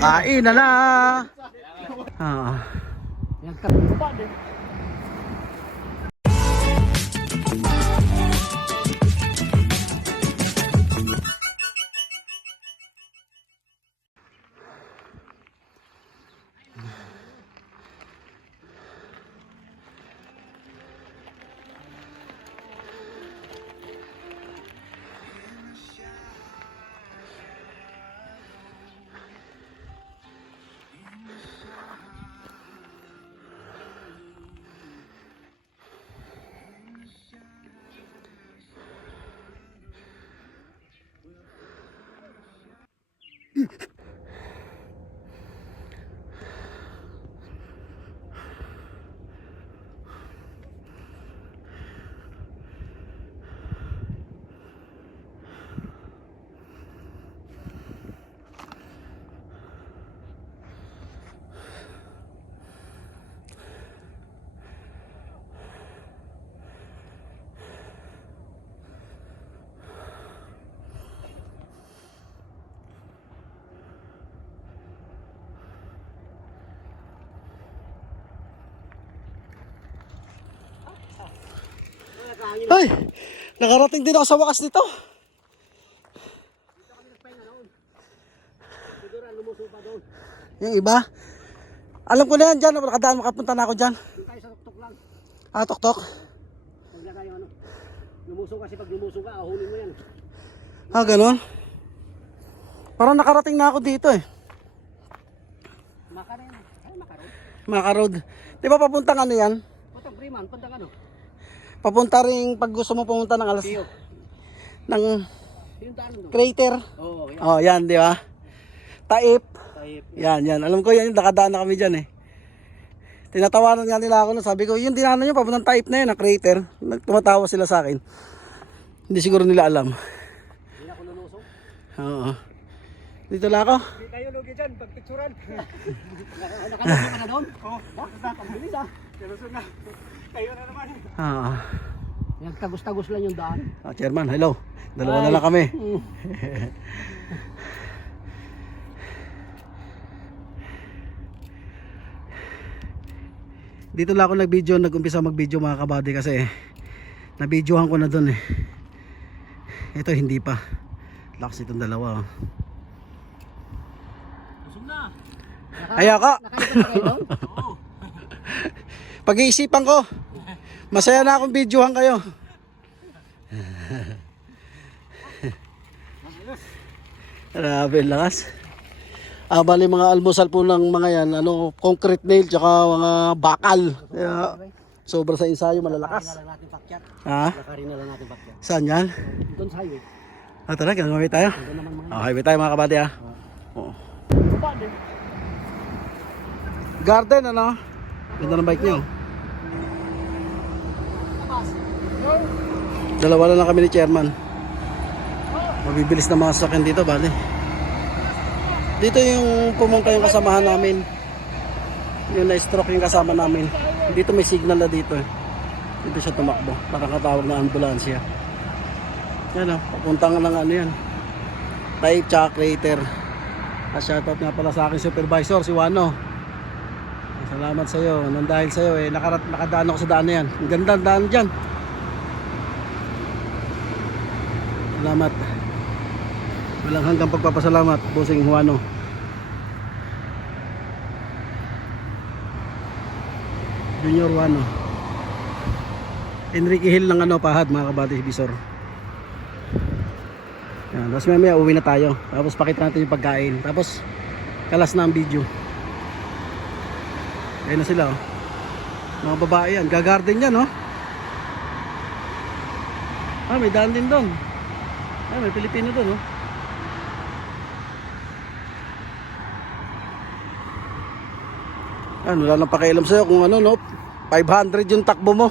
Kain na na. Yang terbuka deh. Ay, nakarating din ako sa wakas nito. Yung iba, alam ko na yan dyan, nakadaan makapunta na ako dyan. Tayo sa tuktok lang. Ah, tuktok. Pag na tayo ano. Lumusong kasi pag lumusong ka, ahulin mo yan. Ah, ganun. Parang nakarating na ako dito eh. Maka na yan. Ay, Maka Road. Maka Road. Di ba papuntang ano yan? Patang Freeman, pantang ano? Papunta rin pag gusto mo pumunta ng alas Tiyo. ng Yung daan mo. crater. Oo, yan. Oh, yan, di ba? Taip. Tayo. Yan, yan. Alam ko yan, nakadaan na kami dyan eh. Tinatawanan nga nila ako, sabi ko, yung dinaanan nyo, papuntang Taip na yun, ang crater. Tumatawa sila sa akin. Hindi siguro nila alam. Hindi ako lulusong. Oo. Dito lang ako. Hindi kayo lugi dyan, pagpicturan. Nakalusong ka na doon? Oo. Basta, pagbilis ah. Kalusong na. Kayo na naman. Oo. Nagtagos-tagos lang yung daan. Ah, Chairman, hello. Dalawa na lang kami. Dito lang ako nag-video, nag-umpisa mag-video mga kabady kasi na-videohan ko na dun eh. Ito hindi pa. Lakas itong dalawa oh. Lusong na. Ayoko. Nakalikot na kayo doon? Oo. Pag-iisipan ko. Masaya na akong videohan kayo. Grabe lakas. Bali mga almusal po ng mga yan, ano, concrete nail tsaka mga bakal. Kaya, sobra sa ensayo, malalakas. Lakarin na lang natin pakyat. Ha? Lakarin na lang natin pakyat. Saan yan? Doon sa highway. Tara, gagawin tayo. Doon naman mga. Highway tayo mga kabady ha. Oo. Baba din. Garden ano? Ganda ng bike nyo. Dalawa na lang kami ni Chairman. Mabibilis na mga sasakyan dito, bali. Dito yung pumunta yung kasamahan namin. Yung na-stroke yung kasama namin. Dito may signal na dito eh. Dito siya tumakbo. Parang katawag ng ambulansya. Yan o, papunta nga ng ano yan. Taip tsaka crater. Shoutout nga pala sa aking supervisor, si Wano. Salamat sa iyo. Nang dahil sa iyo eh nakadaan ako sa daan na yan. Ang ganda ang daan diyan. Salamat. Walang hanggang pagpapasalamat, Bossing Juano. Junior Juano. Enrique Hill ng ano pahad mga kabady Bisor. Yan, tapos mamaya uwi na tayo. Tapos pakita natin yung pagkain. Tapos kalas na ang video. Ayun na sila oh. Mga babae yan, gagarden yan oh. May daan din doon. May Pilipino doon oh. Wala nang pakialam sa'yo kung ano no. 500 yung takbo mo.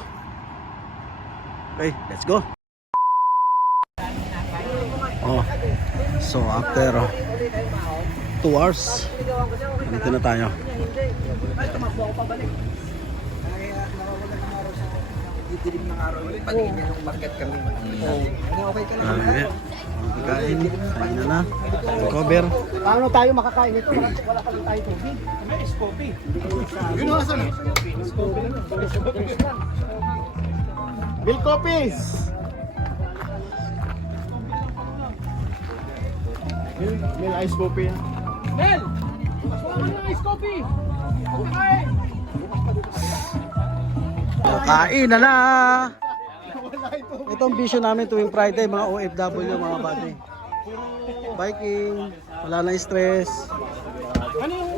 Okay, let's go. Oh. So after 2 hours dito na tayo. didilim ng araw yun. Pag-iinyan ng market kami. Okay ka lang. Pagkain. Kain na. Cover. Paano tayo makakain ito? Wala ka lang tayo tubig. May Scoopy. Yun ang asan? Bill Copies! Mel Ice Coffee. Mel! Gusto ng Ice Coffee! Pagkakain! Kain na na! Ito ang vision namin tuwing Friday, mga OFW, mga buddy. Biking, wala na stress.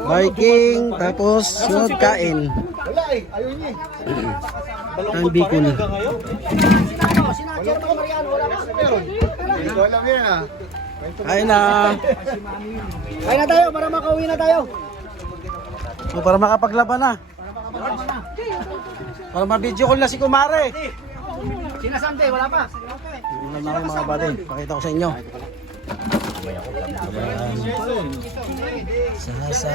Biking, tapos sunod kain. Wala eh, ayaw niya eh. Ang Bicol. Sinadya naman Mariano, wala pa. Hindi ko alam yan ah. Kain na! Kain na tayo para makauwi na tayo. So, para makapaglaban na. Para ma-video call na si Kumare. Sinasante, wala pa. Wala na ako mga buddy, pakita ko sa inyo. Sa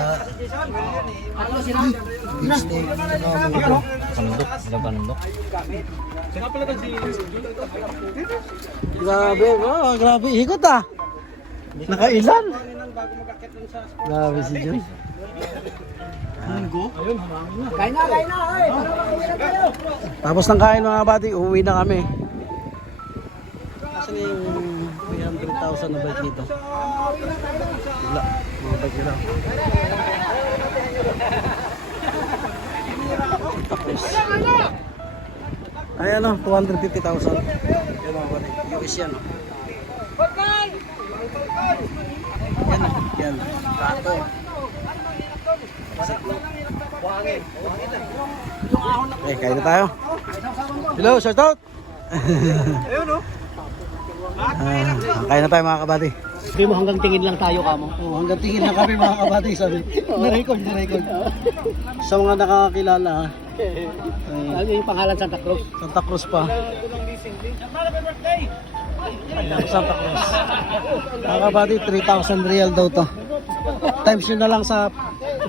grabe, oh, grabe, ikot ah. Nakailan? Grabe si John. Kain na, ay. Para makauwi na tayo. Tapos ng kain mga buddy, uuwi na kami. Kasi yung 300,000 na bike dito. Wala, mga bike nila. Tapos. Ay ano, 250,000. Yan mga buddy, US yan. Oh. Yan, Tato. Kain na tayo. Hello, shout out. Ayun oh. Kain na tayo mga kabady. Sabi mo hanggang tingin lang tayo kamo. Oh, hanggang tingin na kami mga kabady, sabi. Nirecord. Sa mga nakakakilala, Ano yung pangalan Santa Cruz? Santa Cruz pa. Santa Cruz. Mga kabady, 3,000 real daw to. Times yun na lang sa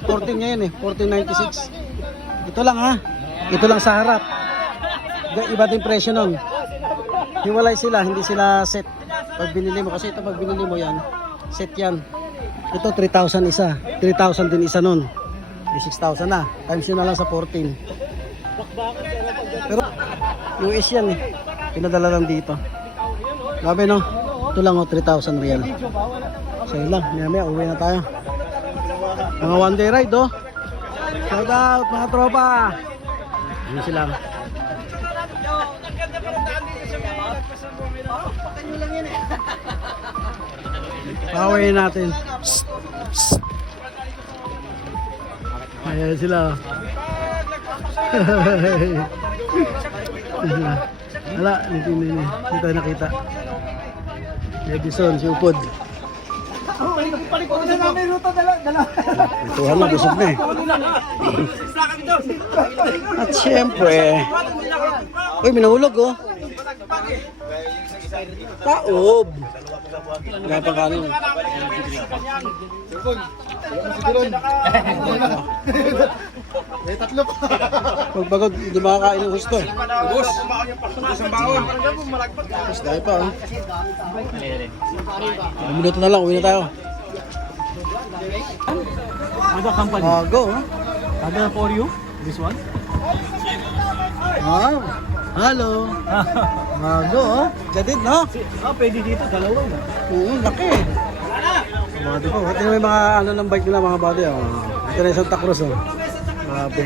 14 ngayon eh, 1496. Ito lang ha, ito lang sa harap. Iba din presyo nun. Hiwalay sila, hindi sila set. Pag binili mo, kasi ito pag binili mo yan, set yan. Ito 3,000 isa, 3,000 din isa nun. 6,000 na, times yun na lang sa 14. Pero US yan eh, pinadala lang dito. Grabe no, ito lang oh, 3,000 real. So yun lang, maya uwi na tayo. Mga one day ride oh. Shout out mga tropa. Yun sila. Paway natin. Ayan sila. Wala, hindi tayo nakita. Edison, si Upod. Palikot na namin ruta dala. Ituhan na, busog na eh. At syempre, uy, minahulog oh. Taob. Nga pa kanin. Tatlo pa. Pagpagod, hindi makakain ng gusto eh. Boss, isang baon. Tapos dahil pa oh. 1 minuto na lang, uwi na tayo. Ano company? Go oh. Ano for you? This one? Wow. Hello. Go oh. Jadid no? Pwede dito, dalawa na. Laki. Mga di po. Ito na may mga ano ng bike nila mga buddy oh. Ito na yung Santa Cruz oh. Grabe.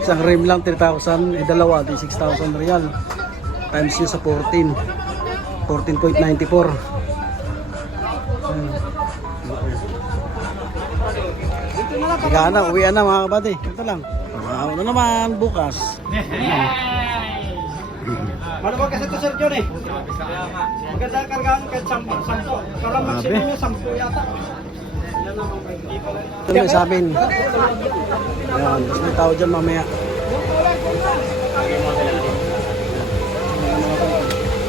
Isang rim lang 3,000, dalawa di 6,000 real. Times yun sa 14. 14.94. Higaan na, uwian na mga kabady. Ito lang. Ano naman bukas. Ano ba kasi ito Sir John eh? Maganda kargaan kahit 10. Parang maximum yung 10 yata. Ito na sa amin. Ayan, tapos may tao dyan mamaya.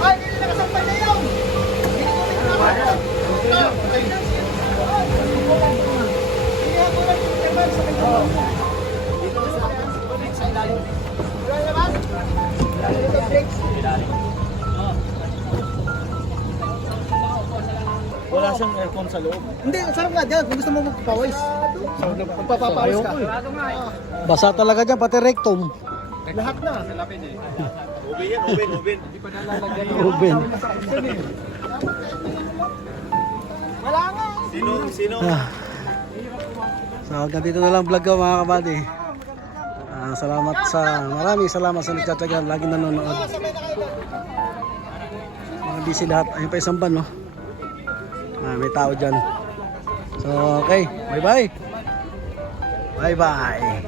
Ay, hindi nakasampay na yun! Dito sa ilalim. siyang aircon sa loob. Hindi, sarap nga dyan kung gusto mo magpapawis. Magpapapawis ka. Basa talaga dyan, pati rectum. Lahat na. Ubin yan, ubin. Hindi pa nalalagyan yung Ruben. Wala nga. Sino? So hanggang dito na lang vlog ko mga kabady. Maraming salamat sa nagtsatsaga, lagi nanonood. Mga busy lahat. Ayun pa isang van, no? May tao dyan. So okay, bye bye. Bye bye.